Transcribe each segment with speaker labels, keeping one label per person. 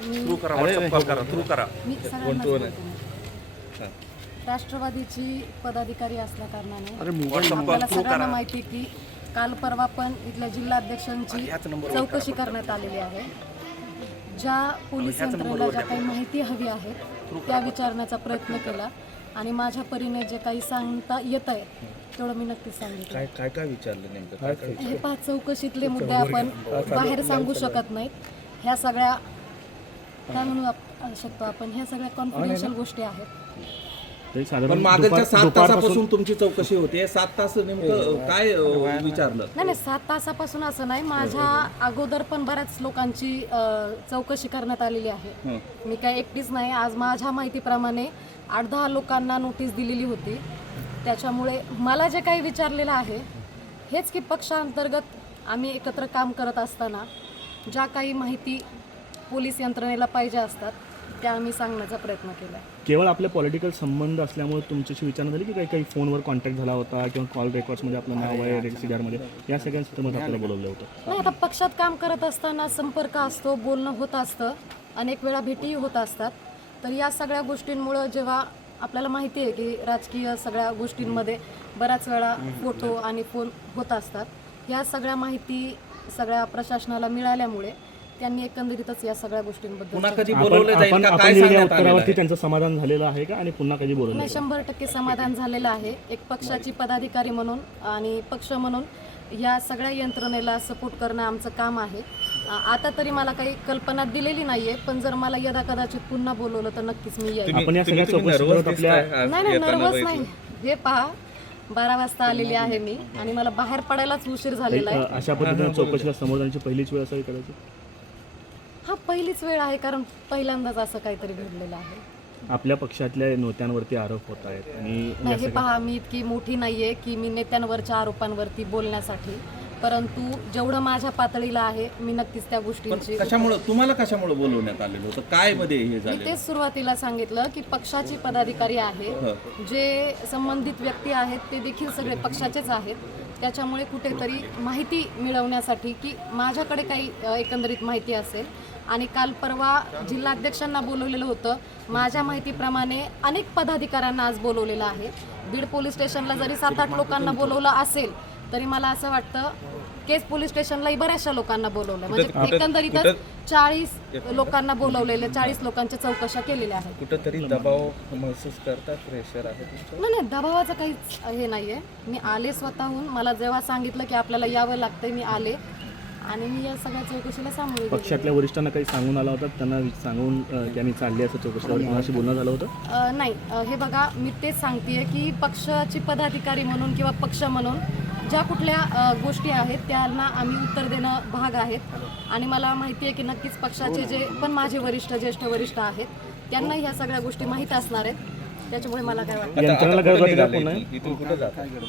Speaker 1: Through करा WhatsApp call करा through करा.
Speaker 2: मी सगळ्यांनाच बोलते. राष्ट्रवादीची पदाधिकारी असल्या कारणाने आपल्याला सगळ्यांना
Speaker 1: करा.
Speaker 2: माहिती आहे की काल परवा पण इथल्या जिल्हाध्यक्षांची
Speaker 1: ह्याच नंबरवर
Speaker 2: चौकशी करण्यात आलेली आहे. ज्या पोलीस यंत्रणेला ज्या काही माहिती हवी आहे त्या विचारण्याचा प्रयत्न केला. आणि माझ्या परीने जे काही सांगता येत आहे तेवढं मी नक्कीच सांगितलं.
Speaker 3: काय काय काय विचारलं नेमकं? काय काय
Speaker 2: हे पाच चौकशीतले मुद्दे आपण बाहेर सांगू शकत नाहीत. ह्या सगळ्या काय म्हणू आप- शकतो आपण? ह्या सगळ्या कॉन्फिडेन्शियल गोष्टी आहेत.
Speaker 4: तरी
Speaker 3: पण
Speaker 4: साधारण
Speaker 3: मागच्या
Speaker 4: दुपार-
Speaker 3: सात
Speaker 4: दुपारपासून
Speaker 3: तासापासून तुमची चौकशी होते. सात तास नेमकं काय अं, विचारलं?
Speaker 2: नाही नाही सात तासापासून असं नाही. माझ्या अगोदर पण बऱ्याच लोकांची अ, चौकशी करण्यात आलेली आहे. मी काय एकटीच नाही. आज माझ्या माहितीप्रमाणे आठ दहा लोकांना नोटीस दिलेली होती. त्याच्यामुळे मला जे काही विचारलेलं आहे हेच की पक्षांतर्गत आम्ही एकत्र काम करत असताना ज्या काही माहिती पोलीस यंत्रणेला पाहिजे असतात त्या आम्ही सांगण्याचा प्रयत्न केला
Speaker 4: केवळ आपले पॉलिटिकल संबंध असल्यामुळे तुमच्याशी विचारणा झाली की काही काही फोनवर कॉन्टॅक्ट झाला होता किंवा कॉल रेकॉर्ड्समध्ये आपलं नाव आहे रेसिडरमध्ये या सगळ्या संदर्भात आपल्याला बोलवलं होतं.
Speaker 2: नाही आता पक्षात काम करत असताना संपर्क असतो बोलणं होत असतं अनेक वेळा भेटीही होत असतात. तर या सगळ्या गोष्टींमुळं जेव्हा आपल्याला माहिती आहे की राजकीय सगळ्या गोष्टींमध्ये बऱ्याच वेळा फोटो आणि फोन होत असतात. या सगळ्या माहिती सगळ्या प्रशासनाला मिळाल्यामुळे त्यांनी एकंदरीतच या सगळ्या गोष्टींबद्दल
Speaker 3: पुन्हा कधी बोलवलं जाईल
Speaker 4: आपण
Speaker 3: का?
Speaker 4: आपण
Speaker 3: काय
Speaker 4: दिलेल्या
Speaker 3: सांगण्यात आलेलं
Speaker 4: उत्तरावरती
Speaker 3: आहे?
Speaker 4: त्यांचं समाधान झालेलं आहे का? आणि पुन्हा कधी बोलवलं
Speaker 2: नाही? शंभर टक्के समाधान झालेलं आहे. एक पक्षाची पदाधिकारी म्हणून आणि पक्ष म्हणून या सगळ्या यंत्रणेला सपोर्ट करणं आमचं काम आहे. आ- आता तरी मला काही कल्पना दिलेली नाहीये पण जर मला यदा कदाचित पुन्हा बोलवलं तर नक्कीच मी येईल.
Speaker 4: आपण या सगळ्या चौकशीसोबत आपल्या
Speaker 2: नाही नाही नर्वस नाही हे पहा बारा वाजता आलेली आहे मी आणि मला बाहेर पडायलाच उशीर झालेला आहे.
Speaker 4: अशा पद्धतीने चौकशीला समोर जाण्याची पहिलीच वेळ असावी कदाचित?
Speaker 2: पहिलीच वेळ आहे कारण पहिल्यांदाच असं काहीतरी घडलेलं आहे.
Speaker 4: आपल्या पक्षातल्या नेत्यांवरती आरोप होत आहेत आणि या
Speaker 2: नाही हे
Speaker 4: सगळ्या
Speaker 2: पहा मी इतकी मोठी नाहीये की मी नेत्यांवरच्या आरोपांवरती बोलण्यासाठी. परंतु जेवढं माझ्या पातळीला आहे मी नक्कीच त्या गोष्टींची
Speaker 3: कशामुळे तुम्हाला कशामुळे बोलवण्यात आलेलं होतं? काय मध्ये हे
Speaker 2: मी
Speaker 3: झालं
Speaker 2: तेच सुरुवातीला सांगितलं की पक्षाचे पदाधिकारी आहेत जे संबंधित व्यक्ती आहेत ते देखील सगळे पक्षाचेच आहेत. त्याच्यामुळे कुठेतरी माहिती मिळवण्यासाठी की माझ्याकडे काही अ, एकंदरीत माहिती असेल. आणि काल परवा जिल्हाध्यक्षांना बोलवलेलं होतं. माझ्या माहितीप्रमाणे अनेक पदाधिकाऱ्यांना आज बोलवलेलं आहे. बीड पोलीस स्टेशनला जरी सात आठ लोकांना बोलवलं असेल तरी मला असं वाटतं केस पोलीस स्टेशनलाही बऱ्याचशा लोकांना बोलवलं म्हणजे एकंदरीतच चाळीस लोकांना बोलवलेले चाळीस लोकांच्या चौकशा केलेल्या आहेत.
Speaker 3: कुठंतरी दबाव महसूस करतात प्रेशर आहे
Speaker 2: नाही नाही दबावाचं काहीच हे नाहीये. मी आले स्वतःहून. मला जेव्हा सांगितलं की आपल्याला यावं लागतंय मी आले. आणि मी या सगळ्या चौकशीला सामोरे गेले.
Speaker 4: पक्षातल्या वरिष्ठांना काही सांगून आला होता? त्यांना सांगून अ, की आम्ही चालले असं चौकशीला. कोणाशी बोलणं झालं होतं?
Speaker 2: अ, नाही. अ, हे बघा मी तेच सांगतेय की पक्षाची पदाधिकारी म्हणून किंवा पक्ष म्हणून ज्या कुठल्या गोष्टी आहेत त्यांना आम्ही उत्तर देणं भाग आहेत. आणि मला माहिती आहे की नक्कीच पक्षाचे जे पण माझे वरिष्ठ ज्येष्ठ वरिष्ठ आहेत त्यांना ह्या सगळ्या गोष्टी माहीत असणार आहेत. त्याच्यामुळे मला काय वाटतं?
Speaker 4: यंत्रणेला गरज पुन्हा?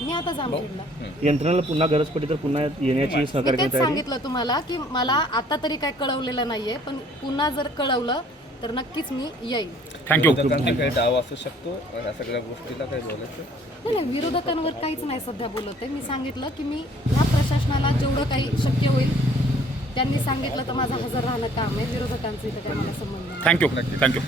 Speaker 2: मी आता जामखेडला
Speaker 4: यंत्रणेला पुन्हा गरज पडली तर पुन्हा येण्याची सहकार्य
Speaker 2: सांगितलं तुम्हाला की मला आता तरी काय कळवलेलं नाहीये पण पुन्हा जर कळवलं तर नक्कीच मी येईल
Speaker 1: थँक्यू
Speaker 3: विरोधकांचा काही डाव असू शकतो या सगळ्या गोष्टीला काय बोलायचं?
Speaker 2: नाही नाही विरोधकांवर काहीच नाही सध्या बोलत आहे. मी सांगितलं की मी ह्या प्रशासनाला जेवढं काही शक्य होईल त्यांनी सांगितलं तर माझं हजर राहणं काम आहे. विरोधकांचं इथं काय मला संबंध नाही.
Speaker 1: Thank you thank you